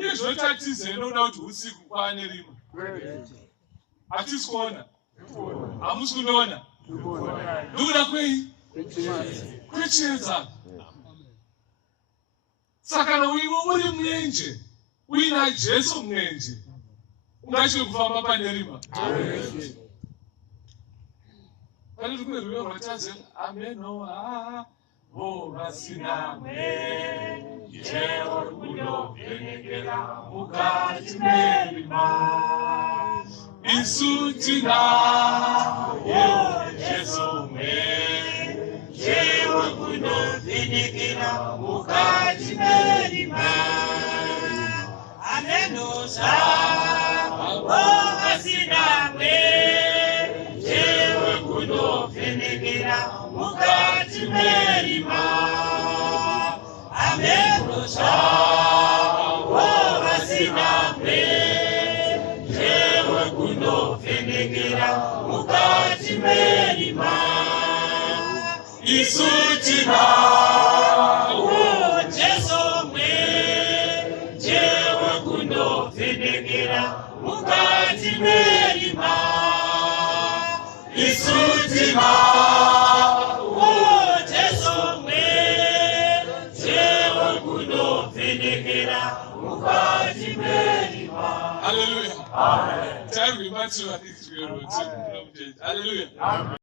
Iye zvotatiza inoda kuti usiku kwaane rima. Hatisi kuona. Hamusi kunoona. Ndokuda kwei? Kwechedza. Saka kana iwe uri mwenje, uina Jesu mwenje, ungatye kufamba pane rima. Pane rumwe rwiyo rwataze hameno zvavovasina mwenje wekunovhenekera mukati merima. Isu tinaye Jesu mwenje wekunovhenekera mukati merima. Hameno zvavovasina mwenje wekunovhenekera mukati merima. Hameno zvavovasina mwenje wekunovhenekera mukati merima. Isu tinaye Jesu mwenje wekunovhenekera mukati merima. Isu tinaye Jesu mwenje wekunovhenekera mukati merima. Hallelujah. Amen. Hallelujah.